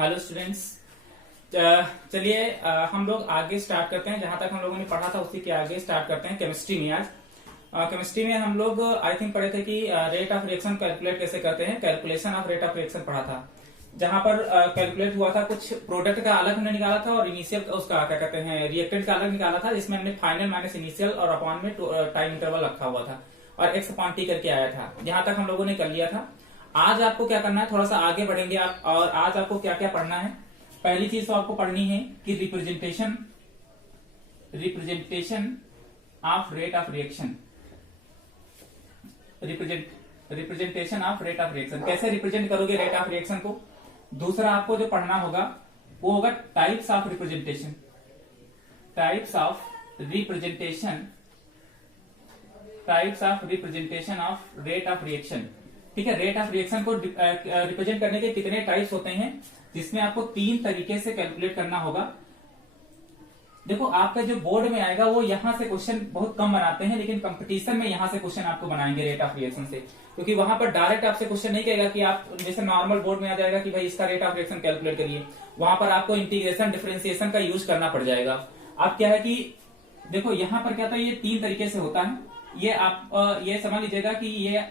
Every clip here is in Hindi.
Hello students. चलिए हम लोग आगे स्टार्ट करते हैं। जहां तक हम लोगों ने पढ़ा था उसी के आगे स्टार्ट करते हैं केमिस्ट्री में। आज केमिस्ट्री में हम लोग आई थिंक पढ़े थे कि रेट ऑफ रिएक्शन कैलकुलेट कैसे करते हैं। Calculation of rate of reaction पढ़ा था, जहां पर कैलकुलेट हुआ था कुछ प्रोडक्ट का अलग हमने निकाला था और इनिशियल उसका क्या कहते हैं रिएक्टेंट का अलग निकाला था, जिसमें हमने फाइनल माइनस इनिशियल और अपॉन में टाइम इंटरवल रखा हुआ था और एक्स अपॉन टी करके आया था। यहाँ तक हम लोगों ने कर लिया था। आज आपको क्या करना है, थोड़ा सा आगे बढ़ेंगे आप। और आज आपको क्या क्या पढ़ना है। पहली चीज तो आपको पढ़नी है कि representation of rate of reaction. Representation of rate of reaction कैसे रिप्रेजेंट करोगे रेट ऑफ रिएक्शन को। दूसरा आपको जो पढ़ना होगा वो होगा types of representation. Types of representation of rate of reaction. ठीक है, रेट ऑफ रिएक्शन को रिप्रेजेंट करने के कितने टाइप्स होते हैं, जिसमें आपको 3 तरीके से कैलकुलेट करना होगा। देखो आपका जो बोर्ड में आएगा वो यहां से क्वेश्चन बहुत कम बनाते हैं, लेकिन कंपटीशन में यहां से क्वेश्चन आपको बनाएंगे रेट ऑफ रिएक्शन से, क्योंकि वहां पर डायरेक्ट आपसे क्वेश्चन नहीं कहेगा कि आप जैसे नॉर्मल बोर्ड में आ जाएगा कि भाई इसका रेट ऑफ रिएक्शन कैलकुलेट करिए। वहां पर आपको इंटीग्रेशन डिफरेंशिएशन का यूज करना पड़ जाएगा। अब क्या है कि देखो यहाँ पर क्या था, ये 3 तरीके से होता है। ये आप ये समझ लीजिएगा कि ये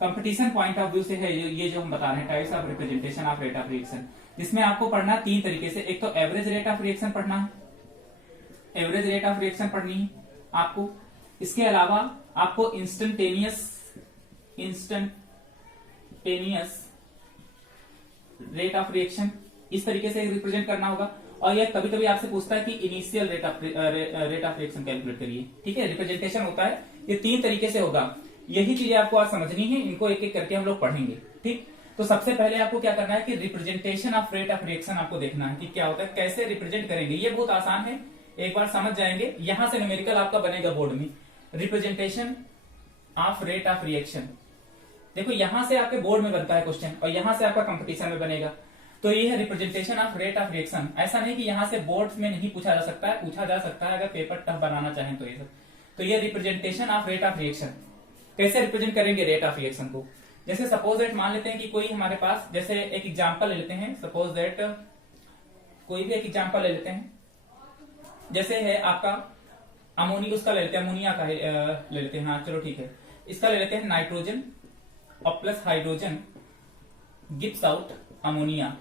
कंपटीशन पॉइंट ऑफ व्यू से है ये जो हम बता रहे हैं types of representation of rate of reaction, जिसमें आपको पढ़ना 3 तरीके से। एक तो एवरेज रेट ऑफ रिएक्शन पढ़ना है, एवरेज रेट ऑफ रिएक्शन पढ़नी है आपको। इसके अलावा आपको इंस्टेंटेनियस रेट ऑफ रिएक्शन इस तरीके से रिप्रेजेंट करना होगा। और यह कभी कभी आपसे पूछता है कि initial rate of reaction calculate करिए। ठीक है, रिप्रेजेंटेशन होता है, ये 3 तरीके से होगा। यही चीजें आपको आज समझनी है, इनको एक एक करके हम लोग पढ़ेंगे। ठीक, तो सबसे पहले आपको क्या करना है कि representation of rate of reaction आपको देखना है कि क्या होता है, कैसे रिप्रेजेंट करेंगे। ये बहुत आसान है, एक बार समझ जाएंगे। यहां से न्यूमेरिकल आपका बनेगा बोर्ड में, representation of rate of reaction. देखो यहां से आपके बोर्ड में बनता है क्वेश्चन और यहां से आपका कंपटीशन में बनेगा। तो ये है representation of rate of reaction. ऐसा नहीं कि यहां से बोर्ड में नहीं पूछा जा सकता है, पूछा जा सकता है अगर पेपर टफ बनाना चाहें तो। ये सब तो ये representation of rate of reaction कैसे रिप्रेजेंट करेंगे रेट ऑफ रिएक्शन को। जैसे सपोज दैट मान लेते हैं कि कोई हमारे पास, जैसे एक एग्जांपल ले लेते हैं। सपोज दैट कोई भी एक एग्जांपल ले लेते हैं, जैसे है आपका अमोनिया, उसका ले लेते हैं, अमोनिया का ले लेते हैं। हाँ चलो ठीक है, इसका ले लेते हैं नाइट्रोजन और plus hydrogen gives out ammonia.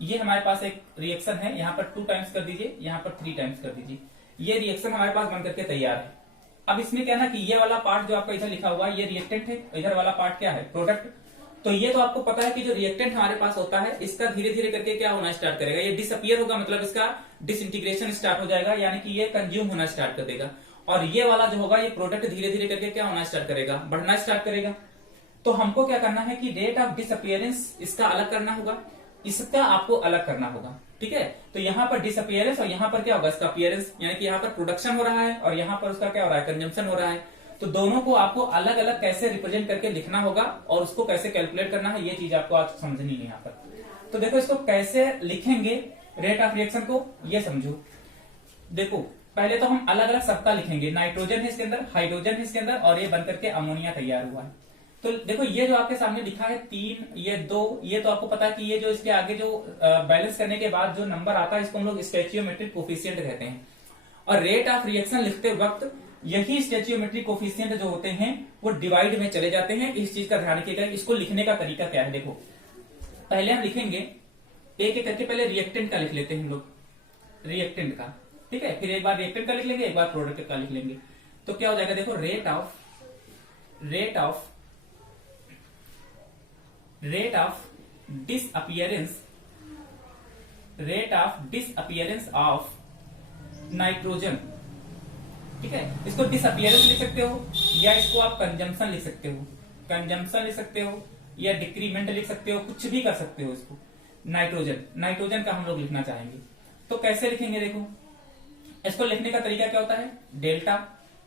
ये हमारे पास एक रिएक्शन है, यहाँ पर 2 टाइम्स कर दीजिए, यहाँ पर 3 टाइम्स कर दीजिए। ये रिएक्शन हमारे पास बनकर के तैयार है। अब इसमें क्या ना कि ये वाला पार्ट जो आपका इधर लिखा हुआ है ये रिएक्टेंट है, इधर वाला पार्ट क्या है प्रोडक्ट। तो ये तो आपको पता है कि जो रिएक्टेंट हमारे पास होता है इसका धीरे धीरे करके क्या होना स्टार्ट करेगा, ये डिसअपियर होगा, मतलब इसका डिसइंटीग्रेशन स्टार्ट हो जाएगा, यानी कि ये कंज्यूम होना स्टार्ट कर देगा। और ये वाला जो होगा ये प्रोडक्ट धीरे धीरे करके क्या होना स्टार्ट करेगा, बढ़ना स्टार्ट करेगा। तो हमको क्या करना है कि रेट ऑफ डिसअपियरेंस इसका अलग करना होगा, इसका आपको अलग करना होगा। ठीक है, तो यहाँ पर डिसअपियरेंस और यहाँ पर क्या होगा इसका अपीयरेंस, यानी कि यहाँ पर प्रोडक्शन हो रहा है और यहाँ पर उसका क्या हो रहा है कंजम्पशन हो रहा है। तो दोनों को आपको अलग अलग कैसे रिप्रेजेंट करके लिखना होगा और उसको कैसे कैलकुलेट करना है, ये चीज आपको आज समझनी है यहाँ पर। तो देखो इसको कैसे लिखेंगे रेट ऑफ रिएक्शन को, ये समझो। देखो पहले तो हम अलग अलग सबका लिखेंगे, नाइट्रोजन है इसके अंदर, हाइड्रोजन है इसके अंदर और ये बनकर के अमोनिया तैयार हुआ है। तो देखो ये जो आपके सामने लिखा है 3, ये 2, ये तो आपको पता है कि ये जो इसके आगे जो बैलेंस करने के बाद जो नंबर आता है इसको हम लोग स्टैचियोमेट्रिक कोफिशिएंट कहते हैं। और रेट ऑफ रिएक्शन लिखते वक्त यही स्टैचियोमेट्रिक कोफिशिएंट जो होते हैं वो डिवाइड में चले जाते हैं। इस चीज का ध्यान रखिएगा। इसको लिखने का तरीका क्या है, देखो पहले हम लिखेंगे एक एक करके, पहले रिएक्टेंट का लिख लेते हैं हम लोग, रिएक्टेंट का। ठीक है, फिर एक बार रिएक्टेंट का लिख लेंगे, एक बार प्रोडक्ट का लिख लेंगे। तो क्या हो जाएगा, देखो rate of disappearance of nitrogen. ठीक है, इसको डिसअपियरेंस लिख सकते हो या इसको आप कंजम्पशन लिख सकते हो, लिख सकते हो या डिक्रीमेंट लिख सकते हो, कुछ भी कर सकते हो इसको। नाइट्रोजन का हम लोग लिखना चाहेंगे तो कैसे लिखेंगे, देखो इसको लिखने का तरीका क्या होता है, डेल्टा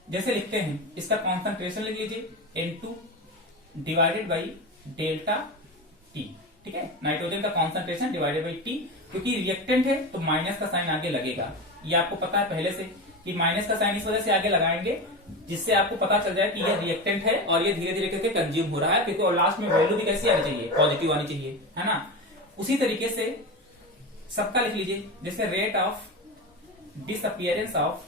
जैसे लिखते हैं, इसका कॉन्सेंट्रेशन लिख लीजिए N2 divided by delta T। ठीक है, नाइट्रोजन का कॉन्सेंट्रेशन डिवाइडेड बाई T, क्योंकि रिएक्टेंट है तो माइनस का साइन आगे लगेगा। ये आपको पता है पहले से कि माइनस का साइन इस वजह से आगे लगाएंगे जिससे आपको पता चल जाए कि ये रिएक्टेंट है और ये धीरे धीरे करके कंज्यूम हो रहा है, क्योंकि और लास्ट में वैल्यू भी कैसी आनी चाहिए, पॉजिटिव आनी चाहिए, है ना। उसी तरीके से सबका लिख लीजिए, जैसे रेट ऑफ डिसअपियरेंस ऑफ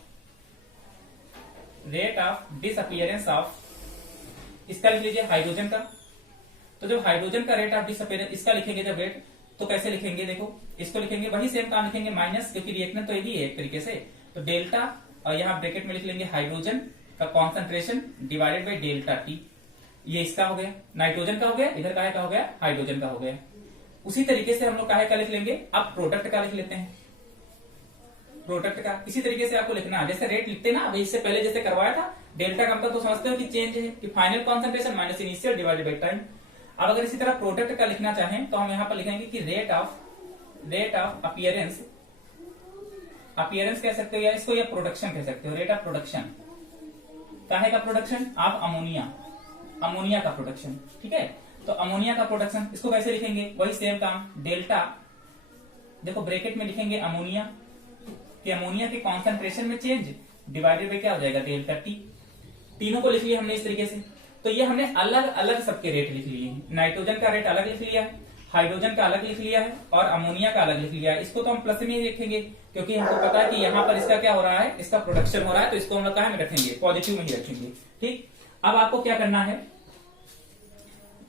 इसका लिख लीजिए हाइड्रोजन का। तो जब हाइड्रोजन का रेट ऑफ डिसअपियरेंस इसका लिखेंगे जब रेट, तो कैसे लिखेंगे, देखो इसको लिखेंगे वही सेम काम लिखेंगे माइनस, क्योंकि रिएक्टेंट तो एक ही है एक तरीके से, तो डेल्टा और यहाँ ब्रैकेट में लिख लेंगे हाइड्रोजन का concentration divided by delta T. ये इसका हो गया, नाइट्रोजन का हो गया, इधर काहे का हो गया, हाइड्रोजन का हो गया। उसी तरीके से हम लोग काहे का लिख लेंगे, अब प्रोडक्ट का लिख लेते हैं, प्रोडक्ट का इसी तरीके से आपको लिखना है, जैसे रेट लिखते ना अभी इससे पहले जैसे करवाया था, डेल्टा का मतलब तो समझते हो कि चेंज है, कि final concentration minus initial divided by time. अब अगर इसी तरह प्रोडक्ट का लिखना चाहें तो हम यहाँ पर लिखेंगे कि रेट ऑफ अपीयरेंस कह सकते हो या इसको या प्रोडक्शन कह सकते हो, रेट ऑफ प्रोडक्शन, काहे का प्रोडक्शन ऑफ अमोनिया का प्रोडक्शन, ठीक है। तो अमोनिया का प्रोडक्शन इसको कैसे लिखेंगे, वही सेम काम, डेल्टा देखो ब्रैकेट में लिखेंगे अमोनिया कि अमोनिया के कॉन्सेंट्रेशन में चेंज डिवाइडेड बाई क्या हो जाएगा, डेल्टा टी। तीनों को लिख लिया हमने इस तरीके से। तो ये हमने अलग अलग सबके रेट लिख लिए हैं, नाइट्रोजन का रेट अलग लिख लिया है, हाइड्रोजन का अलग लिख लिया है और अमोनिया का अलग लिख लिया है। इसको तो हम प्लस में ही लिखेंगे क्योंकि हमको पता है कि यहाँ पर इसका क्या हो रहा है, इसका प्रोडक्शन हो रहा है, तो इसको हम लोग कहाँ में रखेंगे, पॉजिटिव में ही रखेंगे, ठीक। अब आपको क्या करना है,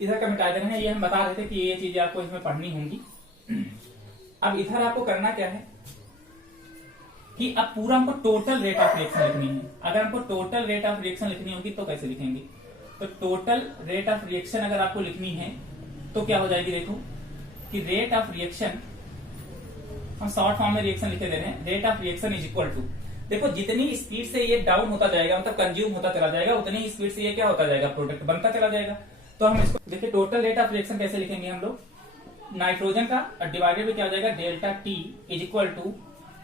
इधर का मिटा देना है, ये हम बता रहे थे कि ये चीजें आपको इसमें पढ़नी होंगी। अब इधर आपको करना क्या है कि अब पूरा हमको टोटल रेट ऑफ रिएक्शन लिखनी है। अगर हमको टोटल रेट ऑफ रिएक्शन लिखनी होगी तो कैसे लिखेंगे, तो टोटल रेट ऑफ रिएक्शन अगर आपको लिखनी है तो क्या हो जाएगी, देखो कि रेट ऑफ रिएक्शन, हम शॉर्ट फॉर्म में रिएक्शन लिखे दे रहे हैं, rate of reaction is equal to, देखो जितनी स्पीड से ये डाउन होता जाएगा मतलब कंज्यूम होता चला जाएगा, उतनी ही स्पीड से ये क्या होता जाएगा, प्रोडक्ट बनता चला जाएगा। तो हम इसको देखिए टोटल रेट ऑफ रिएक्शन कैसे लिखेंगे हम लोग, नाइट्रोजन का डिवाइडेड में क्या हो जाएगा, delta T is equal to,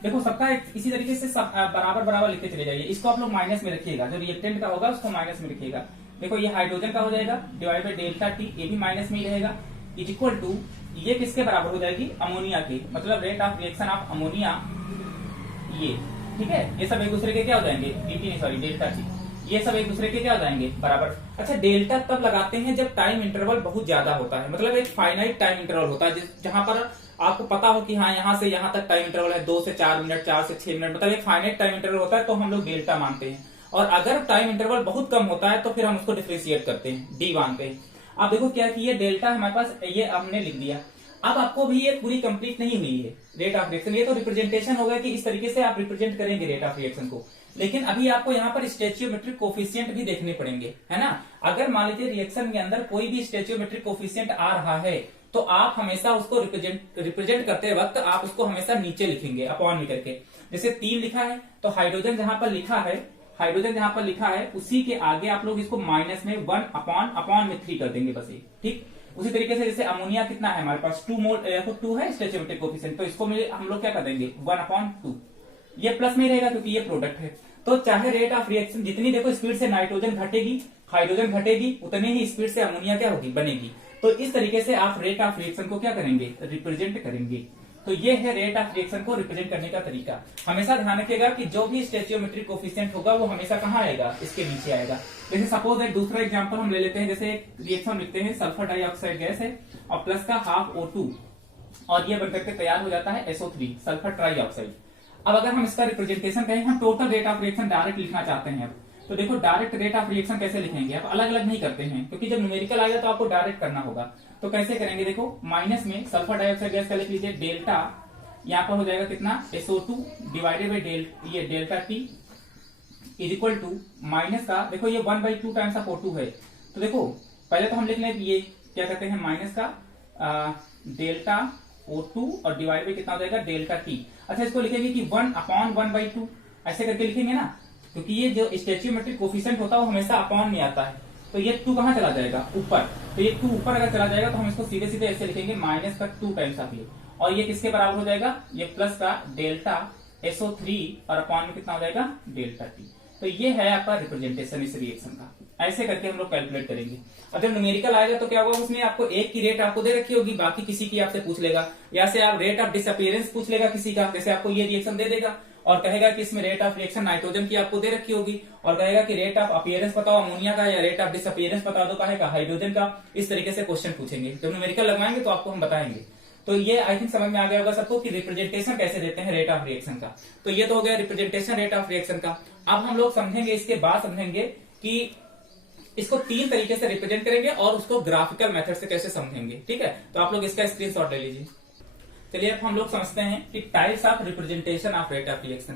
देखो सबका इसी तरीके से सब बराबर बराबर लिखते चले जाइए। इसको आप लोग माइनस में रखिएगा, जो रिएक्टेंट का होगा उसको माइनस में रखिएगा। देखो ये हाइड्रोजन का हो जाएगा डिवाइड बाई डेल्टा टी, ये भी माइनस में ही रहेगा, इज इक्वल टू, ये किसके बराबर हो जाएगी, अमोनिया के, मतलब rate of reaction of ammonia, ये ठीक है। ये सब एक दूसरे के क्या हो जाएंगे, डेल्टा टी, ये सब एक दूसरे के क्या हो जाएंगे, बराबर। अच्छा डेल्टा तब लगाते हैं जब टाइम इंटरवल बहुत ज्यादा होता है, मतलब एक फाइनाइट टाइम इंटरवल होता है जहां पर आपको पता हो कि हाँ यहाँ से यहाँ तक टाइम इंटरवल है 2 से 4 मिनट, 4 से 6 मिनट, मतलब एक फाइनाइट टाइम इंटरवल होता है तो हम लोग डेल्टा मानते हैं। और अगर टाइम इंटरवल बहुत कम होता है तो फिर हम उसको डिफरेंशिएट करते हैं, डी मानते हैं। अब देखो क्या कि ये डेल्टा हमारे पास, ये हमने लिख दिया। अब आपको भी ये पूरी कंप्लीट नहीं हुई है रेट ऑफ रिएक्शन, ये तो रिप्रेजेंटेशन होगा कि इस तरीके से आप रिप्रेजेंट करेंगे रेट ऑफ रिएक्शन को, लेकिन अभी आपको यहाँ पर स्टेचियोमेट्रिक कोफिशिएंट भी देखने पड़ेंगे, है ना। अगर मान लीजिए रिएक्शन के अंदर कोई भी स्टेचियोमेट्रिक कोफिशिएंट आ रहा है तो आप हमेशा उसको रिप्रेजेंट करते वक्त आप उसको हमेशा नीचे लिखेंगे अपॉन में करके। जैसे 3 लिखा है तो हाइड्रोजन जहां पर लिखा है उसी के आगे आप लोग इसको माइनस में 1 अपॉन में 3 कर देंगे बस, ये ठीक। उसी तरीके से जैसे अमोनिया कितना है हमारे पास 2 है स्टेचियोमेट्रिक कोफिशिएंट, तो इसको हम लोग क्या कर देंगे 1/2, ये प्लस में रहेगा क्योंकि ये प्रोडक्ट है। तो चाहे रेट ऑफ रिएक्शन जितनी देखो स्पीड से नाइट्रोजन घटेगी, हाइड्रोजन घटेगी, उतनी ही स्पीड से अमोनिया क्या होगी, बनेगी। तो इस तरीके से आप रेट ऑफ रिएक्शन को क्या करेंगे, रिप्रेजेंट करेंगे। तो ये है रेट ऑफ रिएक्शन को रिप्रेजेंट करने का तरीका। हमेशा ध्यान रखिएगा कि जो भी स्टेचियोमेट्रिक कोफिशिएंट होगा वो हमेशा कहाँ आएगा, इसके नीचे आएगा। जैसे सपोज एक दूसरा एग्जांपल हम ले लेते हैं, जैसे एक रिएक्शन लिखते हैं, सल्फर डाइऑक्साइड गैस है और प्लस का हाफ O2 और ये बनकर के तैयार हो जाता है SO3 सल्फर ट्राइऑक्साइड। अब अगर हम इसका रिप्रेजेंटेशन करें, हम total rate of reaction direct लिखना चाहते हैं। अब तो देखो डायरेक्ट रेट ऑफ रिएक्शन कैसे लिखेंगे, आप अलग अलग नहीं करते हैं क्योंकि जब न्यूमेरिकल आएगा तो आपको डायरेक्ट करना होगा। तो कैसे करेंगे, देखो माइनस में सल्फर डाइऑक्साइड गैस का लिख लीजिए डेल्टा, यहाँ पर हो जाएगा कितना SO2 डिवाइडेड बाई ये delta T is equal to minus का, देखो ये 1/2 टाइम्स ऑफ O2 है। तो देखो पहले तो हम लिख लें ये क्या कहते हैं माइनस का डेल्टा O2 और डिवाइड बाई कितना हो जाएगा डेल्टा T। अच्छा इसको लिखेंगे कि 1/1/2 ऐसे करके लिखेंगे ना, क्योंकि ये जो स्टेचियोमेट्रिक कोफिशिएंट होता है वो हमेशा अपॉन में आता है। तो ये 2 कहाँ चला जाएगा, ऊपर। तो ये 2 ऊपर अगर चला जाएगा तो हम इसको सीधे सीधे ऐसे लिखेंगे माइनस का 2 टाइम्स ऑफ ये, और ये किसके बराबर हो जाएगा, ये प्लस का डेल्टा SO3 और अपॉन में कितना हो जाएगा डेल्टा T। तो ये है आपका रिप्रेजेंटेशन इस रिएक्शन का। ऐसे करके हम लोग कैलकुलेट करेंगे। अब जब न्यूमेरिकल आएगा तो क्या होगा, उसमें आपको एक की रेट आपको दे रखी होगी, बाकी किसी की आपसे पूछ लेगा, या से आप रेट ऑफ डिसअपियरेंस पूछ लेगा किसी का, जैसे आपको ये रिएक्शन दे देगा और कहेगा कि इसमें रेट ऑफ रिएक्शन नाइट्रोजन की आपको दे रखी होगी, और कहेगा कि रेट ऑफ अपीयरेंस बताओ अमोनिया का, या रेट ऑफ डिसअपियरेंस बता दो कहेगा हाइड्रोजन का। इस तरीके से क्वेश्चन पूछेंगे। जब न्यूमेरिकल लगवाएंगे तो आपको हम बताएंगे। तो ये आई थिंक समझ में आ गया होगा सबको कि रिप्रेजेंटेशन कैसे देते हैं रेट ऑफ रिएक्शन का। तो ये तो हो गया रिप्रेजेंटेशन रेट ऑफ रिएक्शन का। अब हम लोग समझेंगे, इसके बाद समझेंगे कि इसको 3 तरीके से रिप्रेजेंट करेंगे और उसको ग्राफिकल मेथड से कैसे समझेंगे। ठीक है, तो आप लोग इसका स्क्रीनशॉट ले लीजिए। चलिए अब हम लोग समझते हैं कि types of representation of rate of reaction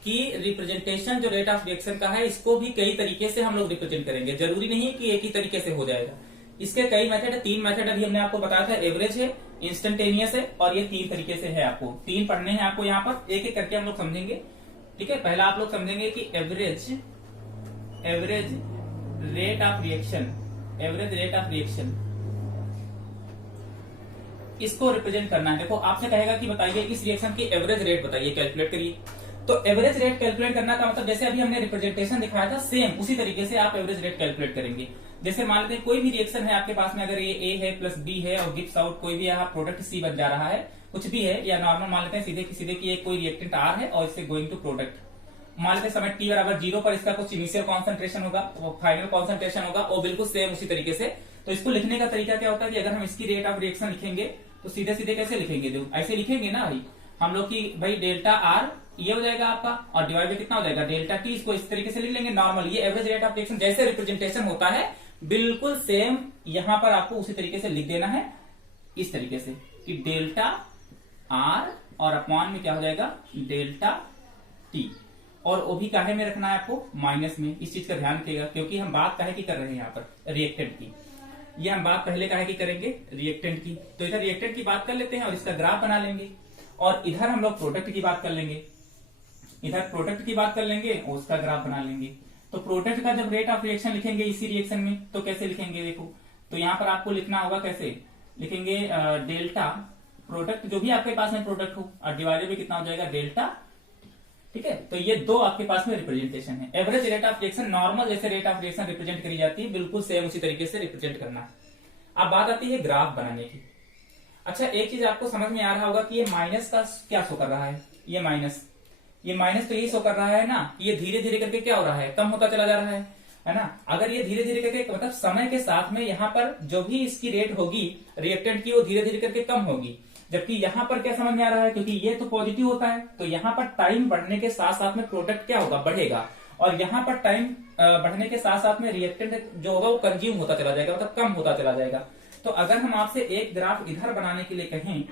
की रिप्रेजेंटेशन जो रेट ऑफ रिएक्शन का है इसको भी कई तरीके से हम लोग रिप्रेजेंट करेंगे। जरूरी नहीं कि एक ही तरीके से हो जाएगा, इसके कई मेथड है। 3 मेथड अभी हमने आपको बताया था, एवरेज है, इंस्टेंटेनियस है और ये 3 तरीके से है। आपको 3 पढ़ने हैं आपको यहाँ पर, एक एक करके हम लोग समझेंगे। ठीक है, पहला आप लोग समझेंगे कि एवरेज रेट ऑफ रिएक्शन इसको रिप्रेजेंट करना है। देखो आपसे कहेगा कि बताइए इस रिएक्शन की एवरेज रेट बताइए, कैलकुलेट करिए। तो एवरेज रेट कैलकुलेट करना का मतलब जैसे अभी हमने रिप्रेजेंटेशन दिखाया था सेम उसी तरीके से आप एवरेज रेट कैलकुलेट करेंगे। जैसे मान लेते हैं कोई भी रिएक्शन है आपके पास में, अगर ये ए है प्लस बी है और गिव्स आउट कोई भी यहाँ प्रोडक्ट सी बन जा रहा है, कुछ भी है, या नॉर्मल मान लेते हैं सीधे सीधे की एक कोई रिएक्टेंट आर है और इससे गोइंग टू प्रोडक्ट। मान लेते हैं समय टी बराबर 0 पर इसका कुछ इनिशियल कॉन्सेंट्रेशन होगा, वो फाइनल कॉन्सेंट्रेशन होगा और बिल्कुल सेम उसी तरीके से। तो इसको लिखने का तरीका क्या होता है कि अगर हम इसकी रेट ऑफ रिएक्शन लिखेंगे तो सीधे सीधे कैसे लिखेंगे, देखो ऐसे लिखेंगे ना भाई हम लोग की, भाई डेल्टा आर ये हो जाएगा आपका और डिवाइड कितना हो जाएगा डेल्टा टी। इसको इस तरीके से लिख लेंगे नॉर्मल। ये एवरेज रेट ऑफ रिएक्शन जैसे रिप्रेजेंटेशन होता है बिल्कुल सेम यहां पर आपको उसी तरीके से लिख देना है, इस तरीके से कि डेल्टा आर और अपॉन में क्या हो जाएगा डेल्टा टी। और वो भी काहे में रखना है आपको, माइनस में। इस चीज का ध्यान रखिएगा क्योंकि हम बात काहे की कर रहे हैं यहाँ पर, रिएक्टेंट की। ये हम बात पहले काहे की करेंगे, रिएक्टेंट की। तो इधर रिएक्टेंट की बात कर लेते हैं और इसका ग्राफ बना लेंगे, और इधर हम लोग प्रोडक्ट की बात कर लेंगे, इधर प्रोडक्ट की बात कर लेंगे और उसका ग्राफ बना लेंगे। तो प्रोडक्ट का जब रेट ऑफ रिएक्शन लिखेंगे इसी रिएक्शन में तो कैसे लिखेंगे, देखो तो यहाँ पर आपको लिखना होगा, कैसे लिखेंगे, डेल्टा प्रोडक्ट जो भी आपके पास में प्रोडक्ट हो और डिवाइडेड में कितना हो जाएगा डेल्टा। ठीक है, तो ये 2 आपके पास में रिप्रेजेंटेशन है। Average rate of reaction normal जैसे रेट ऑफ रिएक्शन रिप्रेजेंट करी जाती है बिल्कुल सेम उसी तरीके से रिप्रेजेंट करना है। अब बात आती है ग्राफ बनाने की। अच्छा एक चीज आपको समझ में आ रहा होगा कि ये माइनस का क्या शो कर रहा है, ये माइनस तो यही शो कर रहा है ना, ये धीरे धीरे करके क्या हो रहा है, कम होता चला जा रहा है ना। अगर ये धीरे धीरे करके मतलब समय के साथ में यहाँ पर जो भी इसकी रेट होगी रिएक्टेंट की वो धीरे धीरे करके कम होगी, जबकि यहाँ पर क्या समझ में आ रहा है, क्योंकि ये तो पॉजिटिव होता है तो यहाँ पर टाइम बढ़ने के साथ साथ में प्रोडक्ट क्या होगा, बढ़ेगा, और यहाँ पर टाइम बढ़ने के साथ साथ में रिएक्टेंट जो होगा वो कंज्यूम होता चला जाएगा, मतलब कम होता चला जाएगा। तो अगर हम आपसे एक ग्राफ इधर बनाने के लिए कहें,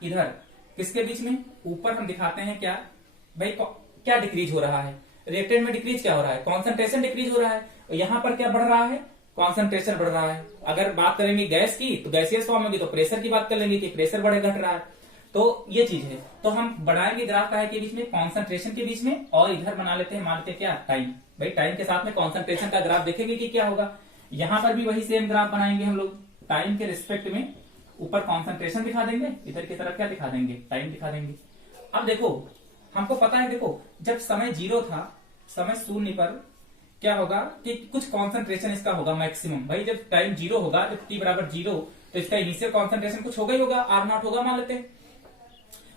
इधर किसके बीच में, ऊपर हम दिखाते हैं क्या भाई, क्या डिक्रीज हो रहा है, रिएक्टेंट में डिक्रीज क्या हो रहा है, कॉन्सेंट्रेशन डिक्रीज हो रहा है, और यहाँ पर क्या बढ़ रहा है, कॉन्सेंट्रेशन बढ़ रहा है। अगर बात करेंगे गैस की तो गैसियस फॉर्म होगी तो प्रेशर की बात कर लेंगे कि प्रेशर बढ़े घट रहा है। तो ये चीज है, तो हम बढ़ाएंगे ग्राफ का है के बीच में, कॉन्सेंट्रेशन के बीच में, और इधर बना लेते हैं, मान लेते हैं क्या, टाइम। भाई टाइम के साथ में कॉन्सेंट्रेशन का ग्राफ देखेंगे कि क्या होगा। यहाँ पर भी वही सेम ग्राफ बनाएंगे हम लोग, टाइम के रिस्पेक्ट में ऊपर कॉन्सेंट्रेशन दिखा देंगे, इधर की तरफ क्या दिखा देंगे, टाइम दिखा देंगे। अब देखो हमको पता है, देखो जब समय 0 था, समय 0 पर क्या होगा कि कुछ कॉन्सेंट्रेशन इसका होगा मैक्सिमम। भाई जब टाइम 0 होगा, जब t बराबर 0 तो इसका इनिशियल कॉन्सेंट्रेशन कुछ होगा ही होगा, R0 होगा मान लेते हैं।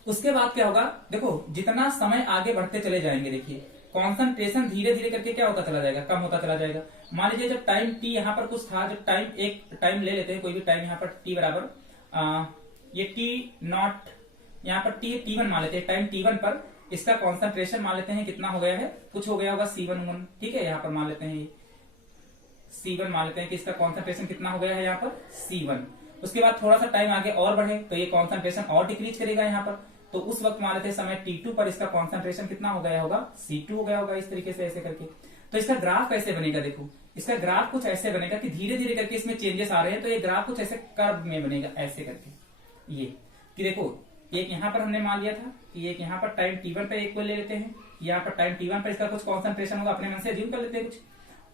उसके बाद क्या होगा, देखो जितना समय आगे बढ़ते चले जाएंगे, देखिए कॉन्सेंट्रेशन धीरे धीरे करके क्या होता चला जाएगा, कम होता चला जाएगा। मान लीजिए जब टाइम t यहाँ पर कुछ था, जब टाइम एक टाइम ले लेते हैं कोई भी टाइम, यहाँ पर t बराबर ये t0 यहाँ पर t1 मान लेते हैं, टाइम t1 पर इसका कॉन्सेंट्रेशन मान लेते हैं कितना हो गया है, कुछ हो गया होगा C1। ठीक है, यहाँ पर मान लेते हैं C1 मान लेते हैं कि इसका कॉन्सेंट्रेशन कितना हो गया है यहाँ पर C1। उसके बाद थोड़ा सा टाइम आगे और बढ़े तो ये कॉन्सेंट्रेशन और डिक्रीज करेगा यहाँ पर, तो उस वक्त मान लेते हैं समय T2 पर इसका कॉन्सेंट्रेशन कितना हो गया होगा, C2 हो गया होगा, इस तरीके से ऐसे करके। तो इसका ग्राफ कैसे बनेगा, देखो इसका ग्राफ कुछ ऐसे बनेगा कि धीरे धीरे करके इसमें चेंजेस आ रहे हैं, तो ये ग्राफ कुछ ऐसे कर्व में बनेगा, ऐसे करके। ये कि देखो एक यहाँ पर हमने मान लिया था कि एक यहाँ पर टाइम T1 पे एक को ले लेते हैं, यहाँ पर टाइम T1 पर इसका कुछ कॉन्सेंट्रेशन होगा, अपने मन से अज्यूम कर लेते हैं कुछ,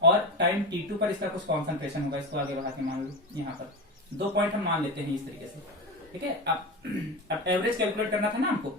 और टाइम T2 पर इसका कुछ कॉन्सेंट्रेशन होगा, इसको आगे बढ़ा के मान लो। यहाँ पर 2 पॉइंट हम मान लेते हैं इस तरीके से। ठीक है, अब एवरेज कैलकुलेट करना था ना हमको,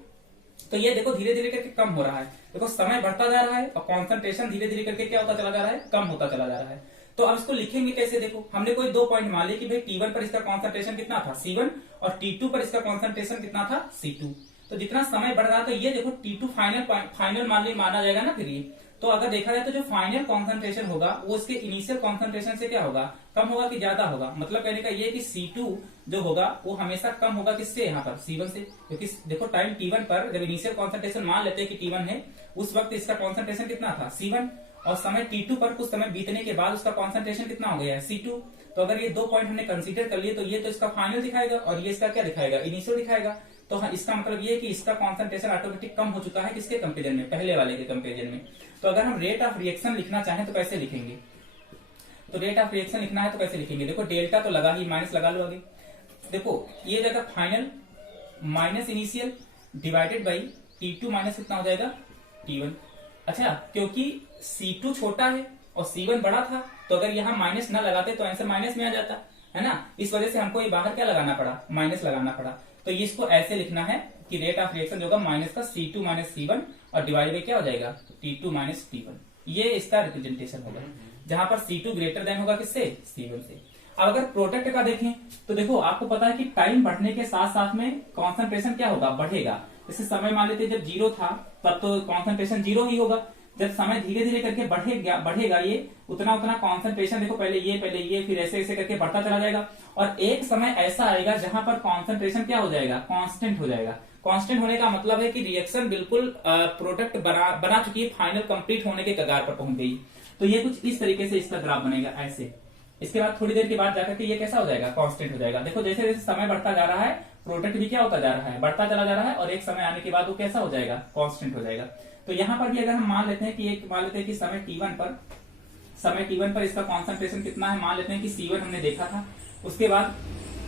तो ये देखो धीरे धीरे करके कम हो रहा है, देखो समय बढ़ता जा रहा है और कॉन्सेंट्रेशन धीरे धीरे करके क्या होता चला जा रहा है, कम होता चला जा रहा है। तो अब इसको लिखेंगे कैसे, देखो हमने कोई 2 पॉइंट मान लिए कि भाई T1 पर इसका कॉन्सेंट्रेशन कितना था C1 और T2 पर इसका कॉन्सेंट्रेशन कितना था C2। तो जितना समय बढ़ रहा था, ये देखो T2 फाइनल माना जाएगा ना, फिर ये तो अगर देखा जाए तो जो फाइनल कॉन्सेंट्रेशन होगा वो इसके इनिशियल कॉन्सेंट्रेशन से क्या होगा, कम होगा कि ज्यादा होगा। मतलब कहने का ये कि C2 जो होगा वो हमेशा कम होगा किससे, यहाँ पर C1 से। क्योंकि देखो टाइम T1 पर जब इनिशियल कॉन्सेंट्रेशन मान लेते हैं कि T1 है, उस वक्त इसका कॉन्सेंट्रेशन कितना था C1, और समय T2 पर कुछ समय बीतने के बाद उसका कॉन्सेंट्रेशन कितना हो गया है C2। तो अगर ये दो पॉइंट हमने कंसीडर कर लिए तो ये तो इसका फाइनल दिखाएगा और ये इसका क्या दिखाएगा, इनिशियल दिखाएगा। तो हाँ, इसका मतलब ये है कि इसका कॉन्सेंट्रेशन ऑटोमेटिक कम हो चुका है किसके कंपेरिजन में, पहले वाले के कंपेरिजन में। तो अगर हम रेट ऑफ रिएक्शन लिखना चाहें तो कैसे लिखेंगे, तो रेट ऑफ रिएक्शन लिखना है तो कैसे लिखेंगे, देखो डेल्टा तो लगा ही, माइनस लगा लो आगे। देखो ये जगह final minus initial divided by T2 minus कितना हो जाएगा T1। अच्छा, क्योंकि C2 छोटा है और C1 बड़ा था, तो अगर यहाँ माइनस न लगाते तो आंसर माइनस में आ जाता है ना। इस वजह से हमको ये बाहर क्या लगाना पड़ा, माइनस लगाना पड़ा। तो इसको ऐसे लिखना है कि रेट ऑफ रिएक्शन जो होगा माइनस का C2 माइनस C1 और डिवाइड बाई क्या हो जाएगा T2 माइनस T1। ये इसका रिप्रेजेंटेशन होगा, जहां पर C2 ग्रेटर देन होगा किससे, C1 से। अब अगर प्रोडक्ट का देखें तो देखो आपको पता है कि टाइम बढ़ने के साथ साथ में कॉन्सेंट्रेशन क्या होगा, बढ़ेगा। जैसे समय मान लेते जब 0 था तब तो कॉन्सेंट्रेशन 0 ही होगा। जब समय धीरे धीरे करके बढ़ेगा ये उतना उतना कॉन्सेंट्रेशन, देखो पहले ये फिर ऐसे ऐसे करके बढ़ता चला जाएगा, और एक समय ऐसा आएगा जहां पर कॉन्सेंट्रेशन क्या हो जाएगा, कांस्टेंट हो जाएगा। कांस्टेंट होने का मतलब है कि रिएक्शन बिल्कुल प्रोडक्ट बना चुकी है, फाइनल कंप्लीट होने के कगार पर पहुंच गई। तो ये कुछ इस तरीके से इसका ग्राफ बनेगा ऐसे। इसके बाद थोड़ी देर के बाद जाकर के ये कैसा हो जाएगा, कांस्टेंट हो जाएगा। देखो जैसे जैसे समय बढ़ता जा रहा है प्रोडक्ट भी क्या होता जा रहा है, बढ़ता चला जा रहा है, और एक समय आने के बाद वो कैसा हो जाएगा, कांस्टेंट हो जाएगा। तो यहाँ पर भी अगर हम मान लेते हैं कि समय T1 पर इसका कॉन्सेंट्रेशन कितना है, मान लेते हैं कि C1 हमने देखा था। उसके बाद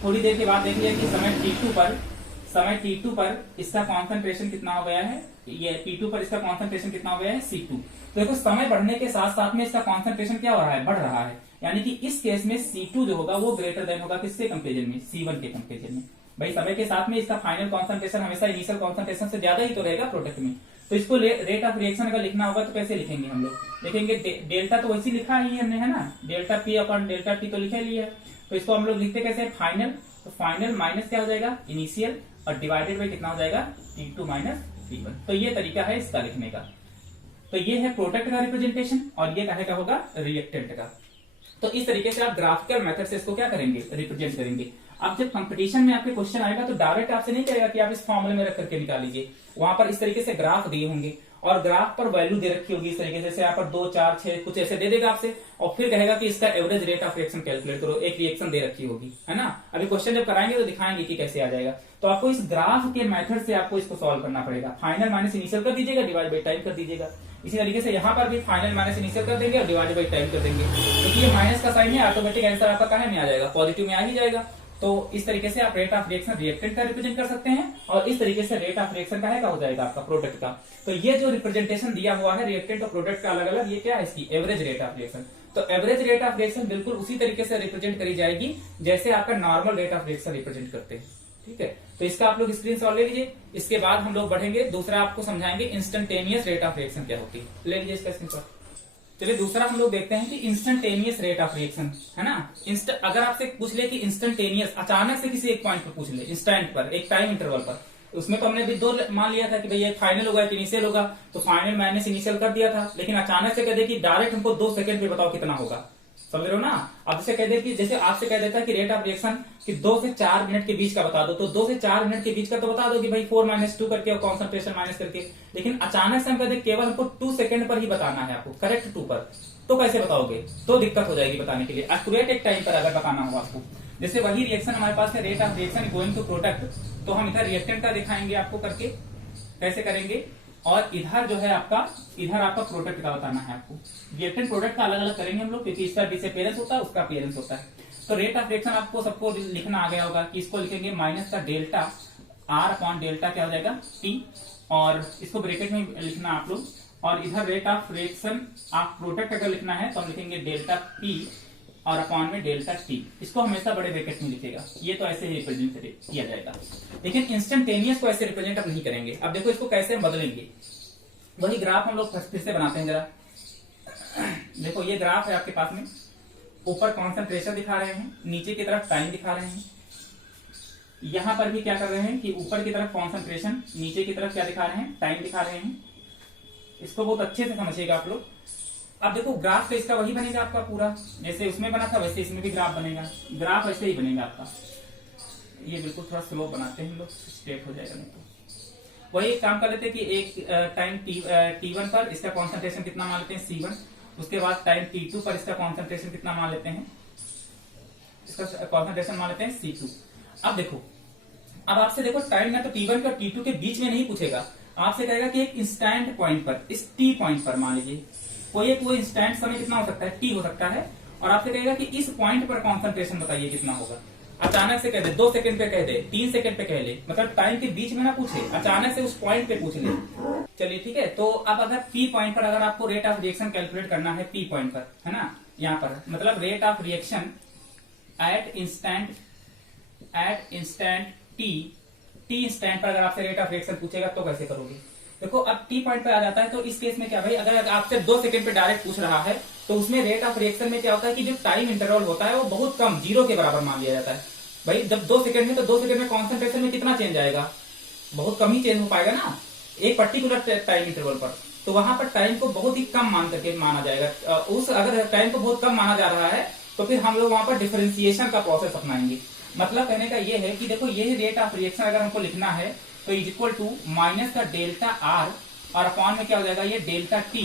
थोड़ी देर के बाद देख लिया कि समय T2 पर इसका कॉन्सेंट्रेशन कितना हो गया है, ये T2 पर इसका कॉन्सेंट्रेशन कितना हो गया है C2। तो देखो समय बढ़ने के साथ साथ में इसका कॉन्सेंट्रेशन क्या हो रहा है, बढ़ रहा है। यानी कि इस केस में C2 जो होगा वो ग्रेटर देन होगा किससे कंपेरिजन में, C1 के कंपेरिजन में। भाई समय के साथ में इसका फाइनल कॉन्सेंट्रेशन हमेशा इनिशियल कॉन्सेंट्रेशन से ज्यादा ही तो रहेगा प्रोडक्ट में। तो इसको रेट ऑफ रिएक्शन अगर लिखना होगा तो कैसे लिखेंगे हम लोग, लिखेंगे डेल्टा तो वैसे लिखा ही हमने, है ना, delta P upon delta T तो लिखा ही है। तो इसको हम लोग लिखते कैसे, फाइनल, तो फाइनल माइनस क्या हो जाएगा, इनिशियल, और डिवाइडेड बाई कितना हो जाएगा T2 माइनस T1। तो ये तरीका है इसका लिखने का। तो ये है प्रोडक्ट का रिप्रेजेंटेशन और ये कहे का होगा रिएक्टेंट का। तो इस तरीके से आप ग्राफिकल मेथड से इसको क्या करेंगे, रिप्रेजेंट करेंगे। अब जब कंपटीशन में आपके क्वेश्चन आएगा तो डायरेक्ट आपसे नहीं कहेगा कि आप इस फॉर्मूले में रख करके निकाल लीजिए, वहां पर इस तरीके से ग्राफ दिए होंगे और ग्राफ पर वैल्यू दे रखी होगी इस तरीके से, यहाँ पर 2, 4, 6 कुछ ऐसे दे देगा आपसे, और फिर कहेगा कि इसका average rate of reaction calculate करो, एक रिएक्शन दे रखी होगी, है ना। अभी क्वेश्चन जब कराएंगे तो दिखाएंगे कि कैसे आ जाएगा। तो आपको इस ग्राफ के मेथड से आपको इसको सॉल्व करना पड़ेगा। फाइनल माइनस इनिशियल कर दीजिएगा, डिवाइड बाई टाइम कर दीजिएगा। इसी तरीके से यहाँ पर भी फाइनल माइनस इनिशियल कर देंगे और डिवाइड बाई टाइम कर देंगे, क्योंकि ये माइनस का साइन है, ऑटोमेटिक आंसर आपका कहाँ में आ जाएगा, पॉजिटिव में आ ही जाएगा। तो इस तरीके से आप रेट ऑफ रिएक्शन रिएक्टेंट का रिप्रेजेंट कर सकते हैं, और इस तरीके से रेट ऑफ रिएक्शन का है का हो जाएगा आपका प्रोडक्ट का। तो ये जो रिप्रेजेंटेशन दिया हुआ है रिएक्टेंट और प्रोडक्ट का अलग अलग, ये क्या है, इसकी एवरेज रेट ऑफ रिएक्शन। तो एवरेज रेट ऑफ रिएक्शन बिल्कुल उसी तरीके से रिप्रेजेंट करी जाएगी जैसे आपका normal rate of reaction represent करते हैं, ठीक है। तो इसका आप लोग स्क्रीनशॉट ले लीजिए। इसके बाद हम लोग बढ़ेंगे, दूसरा आपको समझाएंगे इंस्टेंटेनियस रेट ऑफ रिएक्शन क्या होती है, ले लीजिए इसका स्क्रीनशॉट। चलिए दूसरा हम लोग देखते हैं कि इंस्टेंटेनियस रेट ऑफ रिएक्शन, है ना। अगर आपसे पूछ ले कि इंस्टेंटेनियस, अचानक से किसी एक पॉइंट पर पूछ ले, इंस्टेंट पर, एक टाइम इंटरवल पर, उसमें तो हमने भी दो मान लिया था कि भैया फाइनल होगा कि इनिशियल होगा, तो फाइनल माइनस इनिशियल कर दिया था। लेकिन अचानक से कह दे कि डायरेक्ट हमको 2 सेकंड पे बताओ कितना होगा, समझ रहे हो ना। अब जैसे कह दे कि जैसे आपसे कह देता है कि रेट ऑफ रिएक्शन कि 2 से 4 मिनट के बीच का बता दो, तो 2 से 4 मिनट के बीच का तो बता दो कि भाई 4 - 2 करके और कॉन्सेंट्रेशन माइनस करके। लेकिन अचानक से हम कहते केवल हमको 2 सेकंड पर ही बताना है आपको, करेक्ट 2 पर, तो कैसे बताओगे, तो दिक्कत हो जाएगी बताने के लिए। एक्यूरेट एक टाइम पर अगर बताना होगा आपको, जैसे वही रिएक्शन हमारे पास है rate of reaction going to product, तो हम इधर रिएक्टेंट का दिखाएंगे आपको करके, कैसे करेंगे, और इधर जो है आपका, इधर आपका प्रोडक्ट का बताना है आपको। रिएक्टेंट प्रोडक्ट का अलग अलग करेंगे हम लोग, क्योंकि इसका डिसअपियरेंस होता है, उसका अपीयरेंस होता है। तो रेट ऑफ रिएक्शन आपको सबको लिखना आ गया होगा कि इसको लिखेंगे माइनस का डेल्टा R अपॉन डेल्टा क्या हो जाएगा T, और इसको ब्रैकेट में लिखना आप लोग, और इधर रेट ऑफ रिएक्शन आप प्रोडक्ट अगर लिखना है तो हम लिखेंगे डेल्टा P और अपॉन में डेल्टा T। इसको हमेशा बड़े ब्रैकेट में लिखेगा, ये तो ऐसे ही रिप्रेजेंट किया जाएगा। लेकिन इंस्टेंटेनियस को ऐसे रिप्रेजेंट अब नहीं करेंगे। अब देखो इसको कैसे बदलेंगे, वही ग्राफ हम लोग फिर से बनाते हैं जरा। देखो ये ग्राफ है आपके पास में, ऊपर कॉन्सेंट्रेशन दिखा रहे हैं, नीचे की तरफ टाइम दिखा रहे हैं। यहां पर भी क्या कर रहे हैं कि ऊपर की तरफ कॉन्सेंट्रेशन, नीचे की तरफ क्या दिखा रहे हैं, टाइम दिखा रहे हैं। इसको बहुत अच्छे से समझिएगा आप लोग। अब देखो ग्राफ तो इसका वही बनेगा आपका पूरा, जैसे उसमें बना था वैसे इसमें भी ग्राफ बनेगा। ग्राफ ऐसे ही बनेगा आपका। ये बिल्कुल थोड़ा स्लो बनाते हैं हम लोग, स्ट्रेट हो जाएगा नहीं तो। वही एक काम कर लेते हैं कि एक टाइम t1 पर इसका कॉन्सेंट्रेशन कितना मान लेते हैं C1, उसके बाद टाइम t2 पर इसका कॉन्सेंट्रेशन कितना मान लेते हैं, इसका कॉन्सेंट्रेशन मान लेते हैं C2। अब देखो, अब आपसे देखो टाइम ना तो t1 और t2 के बीच में नहीं पूछेगा, आपसे कहेगा कि एक इंस्टेंट पॉइंट पर, इस t पॉइंट पर मान लीजिए कोई एक वो इंस्टेंट समय कितना हो सकता है, t हो सकता है, और आपसे कहेगा कि इस पॉइंट पर कॉन्सेंट्रेशन बताइए कितना होगा। अचानक से कह दे 2 सेकंड पे कह दे, 3 सेकंड पे कह ले, मतलब टाइम के बीच में ना पूछे, अचानक से उस पॉइंट पे पूछ ले। चलिए ठीक है। तो अब अगर P पॉइंट पर अगर आपको रेट ऑफ रिएक्शन कैलकुलेट करना है, P पॉइंट पर है ना, यहाँ पर मतलब rate of reaction at instant T instant पर अगर आपसे रेट ऑफ रिएक्शन पूछेगा तो कैसे करोगे। देखो अब टी पॉइंट पे आ जाता है, तो इस केस में क्या भाई, अगर आपसे 2 सेकंड पे डायरेक्ट पूछ रहा है तो उसमें रेट ऑफ रिएक्शन में क्या होता है कि जो टाइम इंटरवल होता है वो बहुत कम, 0 के बराबर मान लिया जाता है। भाई जब 2 सेकंड में, तो 2 सेकंड में कॉन्सेंट्रेशन में कितना चेंज आएगा, बहुत कम ही चेंज हो पाएगा ना एक पर्टिकुलर टाइम इंटरवल पर। तो वहां पर टाइम को बहुत ही कम मान करके माना जाएगा। उस अगर टाइम को बहुत कम माना जा रहा है तो फिर हम लोग वहां पर डिफरेंशिएशन का प्रोसेस अपनाएंगे। मतलब कहने का ये है कि देखो ये रेट ऑफ रिएक्शन अगर हमको लिखना है तो इज इक्वल टू माइनस का डेल्टा आर, और अपॉन में क्या हो जाएगा ये डेल्टा टी,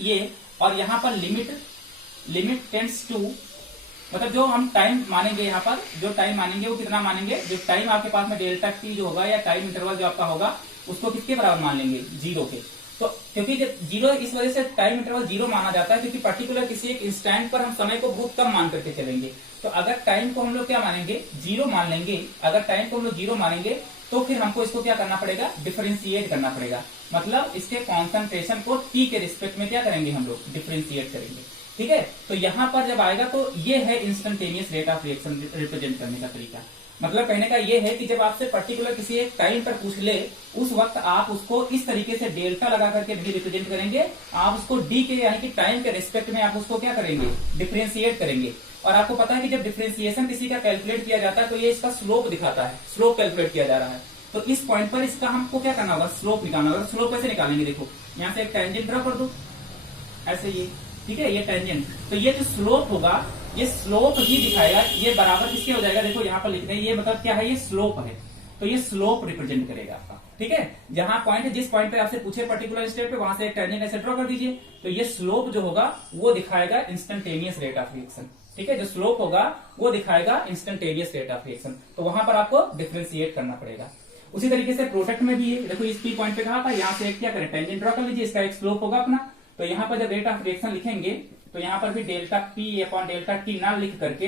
ये, और यहाँ पर लिमिट टेंड्स टू, मतलब जो हम टाइम मानेंगे यहाँ पर, जो टाइम मानेंगे वो कितना मानेंगे, जो टाइम आपके पास में डेल्टा टी जो होगा या टाइम इंटरवल जो आपका होगा उसको किसके बराबर मान लेंगे, 0 के। तो क्योंकि जब 0, इस वजह से टाइम इंटरवल 0 माना जाता है क्योंकि पर्टिकुलर किसी एक इंस्टेंट पर हम समय को बहुत कम मान करके चलेंगे। तो अगर टाइम को हम लोग क्या मानेंगे, 0 मान लेंगे, अगर टाइम को हम लोग 0 मानेंगे तो फिर हमको इसको क्या करना पड़ेगा, डिफरेंशिएट करना पड़ेगा। मतलब इसके कॉन्सेंट्रेशन को टी के रिस्पेक्ट में क्या करेंगे हम लोग, डिफरेंशिएट करेंगे। ठीक है। तो यहां पर जब आएगा तो ये है instantaneous rate of reaction represent करने का तरीका। मतलब कहने का ये है कि जब आपसे पर्टिकुलर किसी एक टाइम पर पूछ ले उस वक्त आप उसको इस तरीके से डेल्टा लगा करके भी रिप्रेजेंट करेंगे, आप उसको डी के यानी कि टाइम के रिस्पेक्ट में आप उसको क्या करेंगे, डिफरेंशिएट करेंगे। और आपको पता है कि जब डिफरेंशिएशन किसी का कैलकुलेट किया जाता है तो ये इसका स्लोप दिखाता है, स्लोप कैलकुलेट किया जा रहा है। तो इस पॉइंट पर इसका हमको क्या करना होगा, स्लोप निकालना होगा। स्लोप कैसे निकालेंगे, देखो यहाँ से एक टेंजेंट ड्रा कर दो ऐसे, ये ठीक है, ये टेंजेंट। तो ये जो स्लोप होगा ये स्लोप ही दिखाएगा, ये बराबर किसके हो जाएगा, देखो यहाँ पर लिख रहे हैं, ये मतलब क्या है, ये स्लोप है। तो ये स्लोप रिप्रेजेंट करेगा आपका। ठीक है। जहां पॉइंट है, जिस पॉइंट पे आपसे पूछे पर्टिकुलर स्टेप पे, वहां से एक टेंजेंट ऐसे ड्रॉ कर दीजिए। तो ये स्लोप जो होगा वो दिखाएगा इंस्टेंटेनियस रेट ऑफ रिएक्शन। ठीक है। जो स्लोप होगा वो दिखाएगा इंस्टेंटेनियस रेट ऑफ रिएक्शन। तो वहां पर आपको डिफरेंशिएट करना पड़ेगा। उसी तरीके से प्रोडक्ट में भी है, देखो इस पी पॉइंट पे कहा था, यहाँ से एक क्या करें, टेंजेंट ड्रॉ कर लीजिए, इसका एक स्लोप होगा अपना। तो यहाँ पर जब रेट ऑफ रिएक्शन लिखेंगे तो यहाँ पर भी delta P upon delta T ना लिख करके,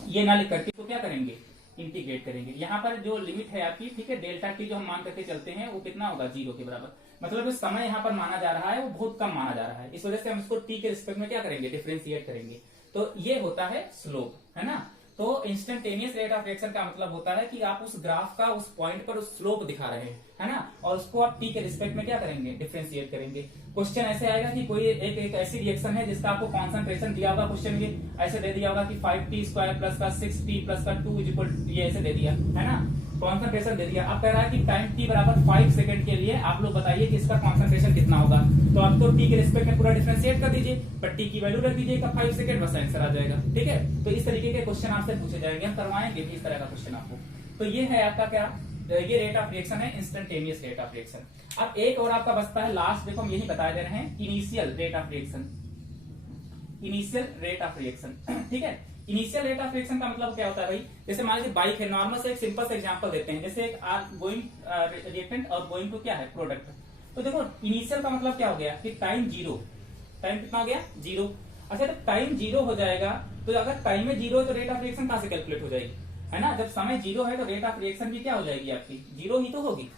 ये ना लिख करके, तो क्या करेंगे, इंटीग्रेट करेंगे। यहाँ पर जो लिमिट है आपकी, ठीक है, डेल्टा टी जो हम मान करके चलते हैं वो कितना होगा, 0 के बराबर। मतलब समय यहाँ पर माना जा रहा है वो बहुत कम माना जा रहा है, इस वजह से हम इसको टी के रिस्पेक्ट में क्या करेंगे, डिफरेंशिएट करेंगे। तो ये होता है स्लोप, है ना। तो इंस्टेंटेनियस रेट ऑफ रिएक्शन का मतलब होता है कि आप उस ग्राफ का उस पॉइंट पर उस स्लोप दिखा रहे हैं, है ना, और उसको आप टी के रिस्पेक्ट में क्या करेंगे, डिफरेंशिएट करेंगे। क्वेश्चन ऐसे आएगा कि कोई एक ऐसी रिएक्शन है जिसका आपको कॉन्सेंट्रेशन दिया होगा, क्वेश्चन ये ऐसे दे दिया होगा कि 5t² प्लस का 6t प्लस का 2 इज इक्वल, ये ऐसे दे दिया है ना, कॉन्सेंट्रेशन दे दिया। अब कह रहा है कि टाइम t बराबर 5 सेकंड के लिए आप लोग बताइए कि इसका कॉन्सेंट्रेशन कितना होगा। तो आपको t के रिस्पेक्ट में पूरा डिफरेंशिएट कर दीजिए, पर t की वैल्यू रख दीजिएगा 5 सेकंड, बस आंसर आ जाएगा। ठीक है। तो इस तरीके के क्वेश्चन आपसे पूछे जाएंगे, हम करवाएंगे भी इस तरह का क्वेश्चन आपको। तो ये है आपका क्या, ये रेट ऑफ रिएक्शन है, इंस्टेंटेनियस रेट ऑफ रिएक्शन। अब एक और आपका बचता है लास्ट, देखो हम यही बताए दे रहे हैं, initial rate of reaction. Initial rate of reaction, ठीक है। इनिशियल रेट ऑफ रिएक्शन का मतलब क्या होता है भाई, जैसे मान लीजिए बाइक है, नॉर्मल से एक सिंपल सा एग्जांपल देते हैं, जैसे एक गोइंग रिएक्टेंट और गोइंग टू क्या है, प्रोडक्ट। तो देखो इनिशियल का मतलब क्या हो गया कि टाइम 0, टाइम कितना हो गया, 0। अच्छा जब टाइम 0 हो जाएगा तो अगर टाइम में 0 है तो रेट ऑफ रिएक्शन कहां से कैलकुलेट हो जाएगी, है ना। जब समय 0 है तो रेट ऑफ रिएक्शन भी क्या हो जाएगी आपकी, 0 ही तो होगी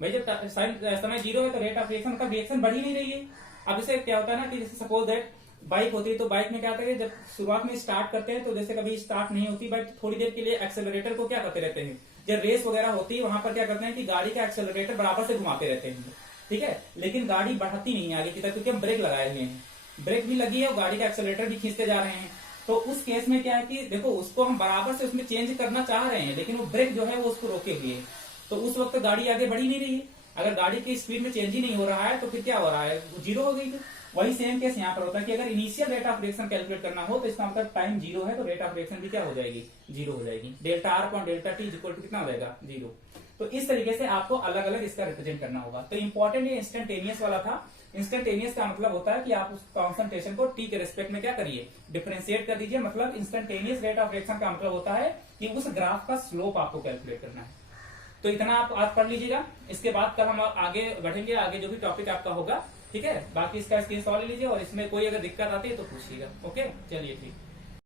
भाई। जब समय 0 है तो रेट ऑफ रिएक्शन का रिएक्शन बढ़ ही नहीं रही है। अब इसे क्या होता है ना कि जैसे सपोज दैट बाइक होती है, तो बाइक में क्या करते हैं, जब शुरुआत में स्टार्ट करते हैं तो जैसे कभी स्टार्ट नहीं होती बाइक, थोड़ी देर के लिए एक्सेलरेटर को क्या करते रहते हैं, जब रेस वगैरह होती है वहां पर क्या करते हैं कि गाड़ी का एक्सेलरेटर बराबर से घुमाते रहते हैं, ठीक है। लेकिन गाड़ी बढ़ती नहीं आगे की तरफ, क्योंकि हम ब्रेक लगाए हुए हैं, ब्रेक भी लगी है और गाड़ी का एक्सेलरेटर भी खींचते जा रहे हैं। तो उस केस में क्या है कि देखो उसको हम बराबर से उसमें चेंज करना चाह रहे हैं, लेकिन वो ब्रेक जो है वो उसको रोके हुए है, तो उस वक्त गाड़ी आगे बढ़ी नहीं रही है। अगर गाड़ी की स्पीड में चेंज ही नहीं हो रहा है तो फिर क्या हो रहा है, जीरो हो गई। वही सेम केस यहाँ पर होता है कि अगर initial rate of reaction calculate करना हो तो इसका मतलब टाइम जीरो है तो रेट ऑफ रिएक्शन भी क्या हो जाएगी, जीरो हो जाएगी। Delta R upon delta T equal to कितना हो जाएगा, जीरो। तो इस तरीके से आपको अलग अलग इसका रिप्रेजेंट करना होगा। तो इंपॉर्टेंट ये इंस्टेंटेनियस वाला था। इंस्टेंटेनियस का मतलब होता है कि आप उस कॉन्सेंट्रेशन को टी के रेस्पेक्ट में क्या करिए, डिफरेंशिएट कर दीजिए। मतलब इंस्टेंटेनियस रेट ऑफ रिएक्शन का मतलब होता है कि उस ग्राफ का स्लोप आपको कैलकुलेट करना है। तो इतना आप आज पढ़ लीजिएगा। इसके बाद कल हम आगे बढ़ेंगे, आगे जो भी टॉपिक आपका होगा, ठीक है। बाकी इसका स्क्रीनशॉट ले लीजिए और इसमें कोई अगर दिक्कत आती है तो पूछिएगा। ओके, चलिए ठीक।